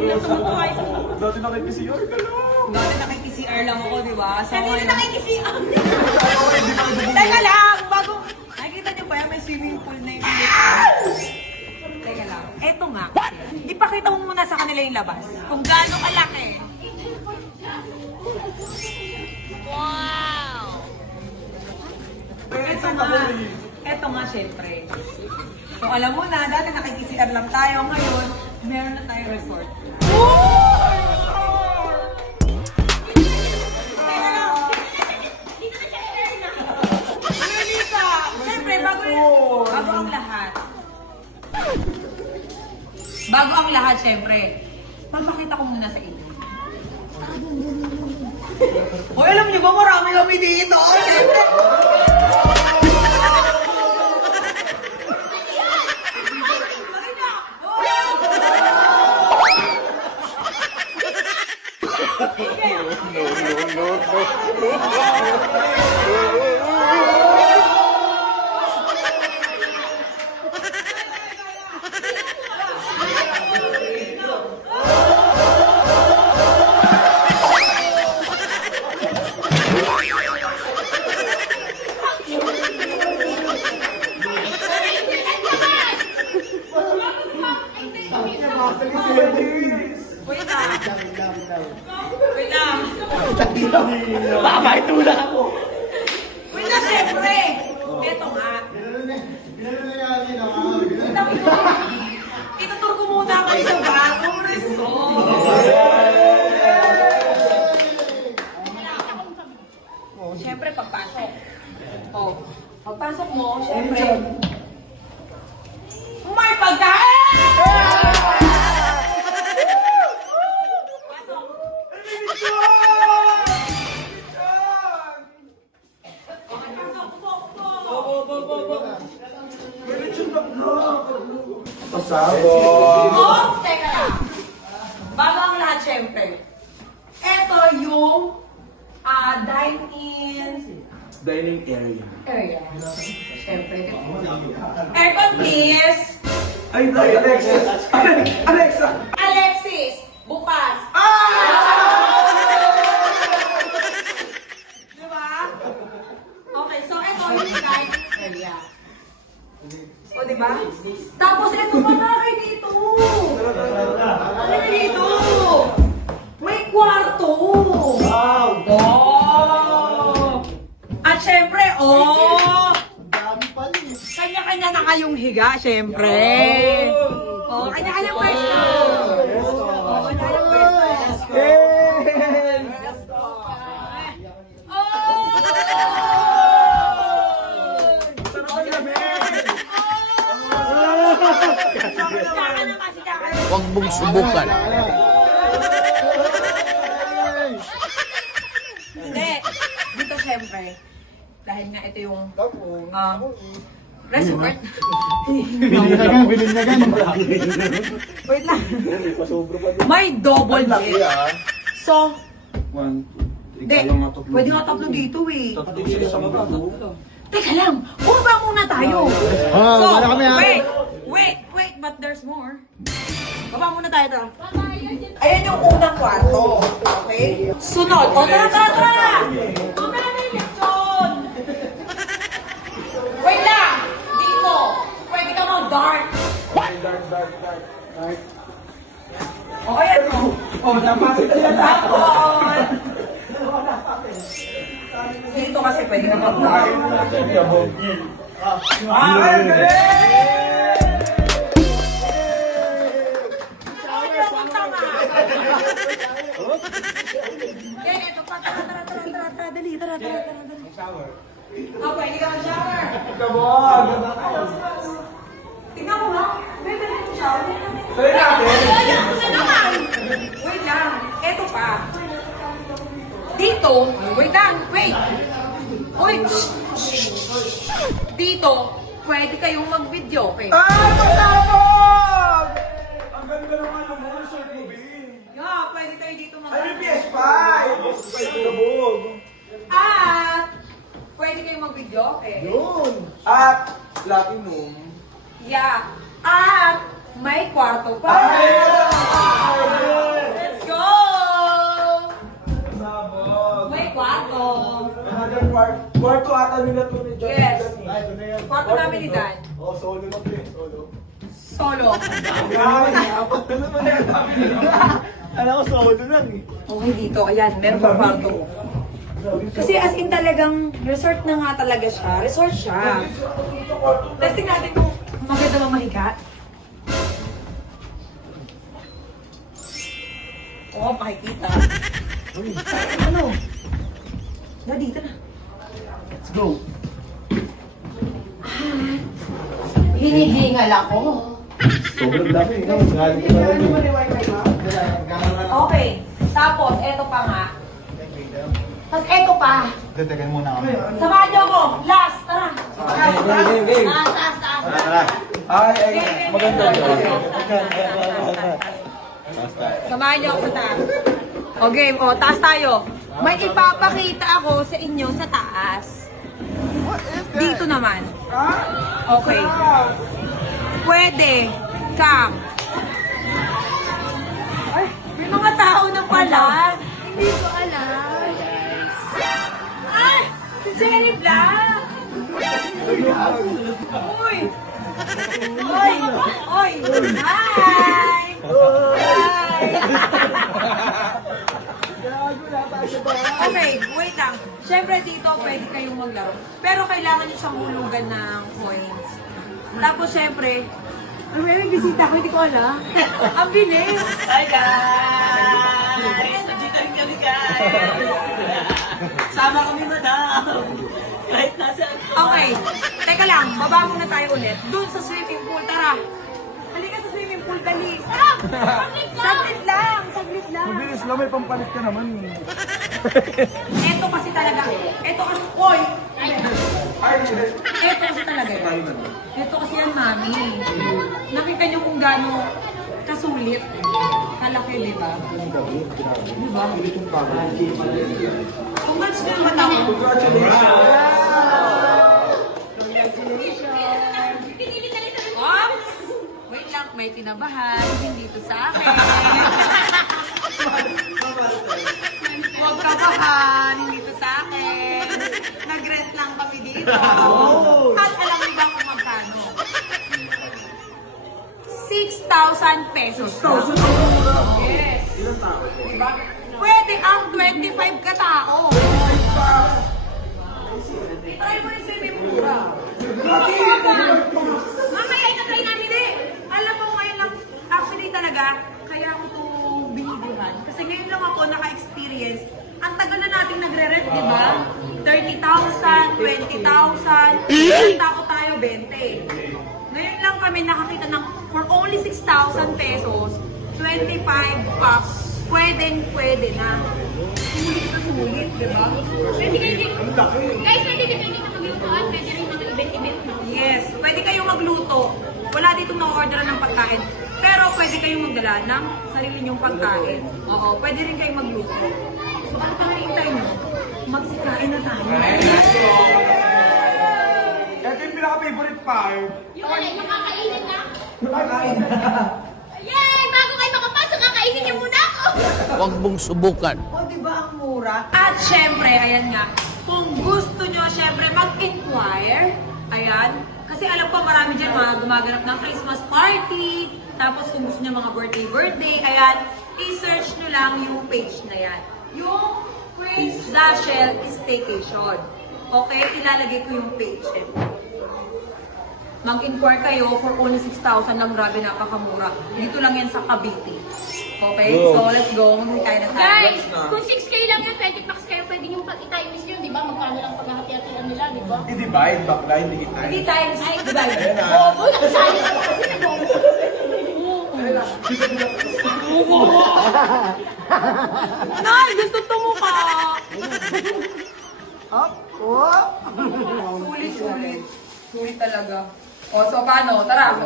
Dati nakikisi-CR ka lang. Dati nakikisi-CR lang ako, di ba? So, Kanina nakikisi-CR. Teka lang, bago... Nakikita niyo ba yan? May swimming pool na yung... Teka lang. Eto nga. Ipakita mo muna sa kanila yung labas. Kung gaano kalaki. Wow! Eto nga, syempre. So, alam mo na, dati nakikisi-CR lang tayo. Ngayon, meron na tayong resort. Bago ang lahat, syempre, magpakita ko muna sa inyo. Hoy, alam niyo ba, marami kami dito. Syempre. Wait lang. Baka itulak ako. Wait lang, syempre. Eto nga. Itutur ko muna kayo sa bagong resort. Syempre, pagpasok. Oh, pagpasok mo, syempre. May pagkain! Pasabog. Oh, teka lang. Bago ang lahat, syempre. Ito yung Dining area. area. Syempre. Aircon, please. Ay, Alexis! Alexa! Alexis, bukas. Diba? Okay, so ito yung dining area. O, diba? Tapos ito pa na kayo dito. Ano na dito? May kwarto. Wow! Oh! At syempre, kanya-kanya na kayong higa, syempre. Oh, kanya-kanyang pwesto. Oh, kanya-kanyang pwesto. Huwag mong subukan. Hindi. Dito syempre. Dahil nga ito yung resort. Bilhin na gan. Wait lang. May double bed. So, hindi. Pwede nga tatlo dito eh. Teka lang. Bumaba muna tayo. So, wait, but there's more. Baba muna tayo ito. Ayan yung unang kwarto. Okay? Sunod. O, tara! Mamaya na yung leksyon. Wait lang. Dito. Pwede ka mag-dark. Dark. O, ayan o. Oh, napasok sila Tapos. Dito kasi pwede ka mag-dark. Yan, ito pa. Tara. Dali. Shower. Oh, pwede ka mag-shower. Kabog! Tingnan mo nga. Pwede ka mag-shower. Tuloy natin. Wait lang. Ito pa. Dito. Wait. Dito, pwede kayong mag-video, okay? Pasabog! Ang ganda naman yung resort mo, Bin. Yeah, pwede kayo dito mag- Ay, may PS5! Kabog! At, pwede kayong mag-video, okay? Yun! At, platinum. Yeah. At, may kwarto pa. Ay! Kwarto ata nila to ni John. Yes. Ay, ito na yan. Kwarto namin ni Dan. Oh, solo na to eh. Solo. Solo. Grabe, apat na naman yan. Alam ko, solo lang eh. Okay dito, ayan, meron pa kwarto. Kasi as in talagang resort na nga talaga siya. Resort siya. Testing natin kung maganda ba mahiga. Oo, pakikita. Ano? Na dito na. Let's go. Hinihingal ako. Sobrang laki. Galing ka na lang. Okay. Tapos, eto pa nga. Tapos eto pa. Tatagan muna kami. Samahan niyo ako. Last, tara. Game. Taas. Tara. Ay, maganda yun. Samahan niyo ako sa taas. O game, o taas tayo. May ipapakita ako sa inyo sa taas. Dito naman. Okay. Pwede kang... Ay, may mga tao na pala. Hindi ko alam. Ay, si Jenny Black. Uy. Oy. Oy. Hi. Hi. Okay, wait lang. Siyempre dito pwede kayong maglaro. Pero kailangan nyo siyang hulugan ng coins. Tapos siyempre, may bisita ko, hindi ko alam. Ang bilis! Hi guys! Nandito rin kami guys! Sama kami madam! Kahit nasa... Okay, teka lang, baba muna tayo ulit. Doon sa swimming pool, tara. Halika sa swimming pool, dali. Saglit lang, saglit lang. Mabilis lang, may pampalit ka naman. Ito kasi talaga, ito kasi, oy! Ito kasi talaga yun. Ito kasi yan, mami. Nakita niyo kung gaano kasulit. Kalaki, di ba? Di ba? Congrats din naman ako. Ops! Wait lang, may kinabahan. Hindi ito sa akin. Huwag kabahan, hindi ito sa akin. Nag-rent lang kami dito. At alam niyo ba kung magkano? 6,000 pesos. 6,000 Yes. Diba? Pwede ang 25 katao. Try mo yung swimming pool. Mamaya itatry namin eh. Alam mo ngayon lang, actually talaga, kaya ako ito binibigyan. Kasi ngayon lang ako naka-experience. Ang tagal na natin nagre-rent, di ba? 30,000, 20,000, ilang tao tayo, 20. Ngayon lang kami nakakita ng for only 6,000 pesos, 25 bucks, pwede na. Sulit na sulit, di ba? Pwede kayo din. Guys, pwede din kayo maglutuan. Pwede rin mga event-event. Yes, pwede kayong magluto. Wala ditong na-orderan ng pagkain. Pero pwede kayong magdala ng sarili nyong pagkain. Oo, pwede rin kayong magluto. So, ano pang hintayin nyo? Magsikain na tayo. Ito yung pinaka-favorite part. Yung ano, yung kakainin na. Kakain. Yay! Bago kayo makapasok, kakainin niyo muna ako. Huwag mong subukan. O, di ba ang mura? At syempre, ayan nga, kung gusto nyo syempre mag-inquire, ayan, kasi alam ko marami dyan mga gumaganap ng Christmas party, tapos kung gusto nyo mga birthday, ayan, i-search nyo lang yung page na yan. Yung Prince Dashel Staycation. Okay, ilalagay ko yung page. Mag-inquire kayo for only 6,000 lang, grabe, napakamura. Dito lang yan sa Cavite. Okay, so let's go. Mag-hintay tayo na tayo. Guys, kung 6K lang yan, 20 packs kayo, pwede yung pag-itimes yun, di ba? Magkano lang paghahati-hatian nila, di ba? I-divide, backline, hindi kita. Hindi times, ay, diba? Ayan na. Bobo, nakasali ka pa kasi na bobo. Nay, gusto tumukha! Up, oh. Sulit. Sulit talaga. O, so paano? Tara,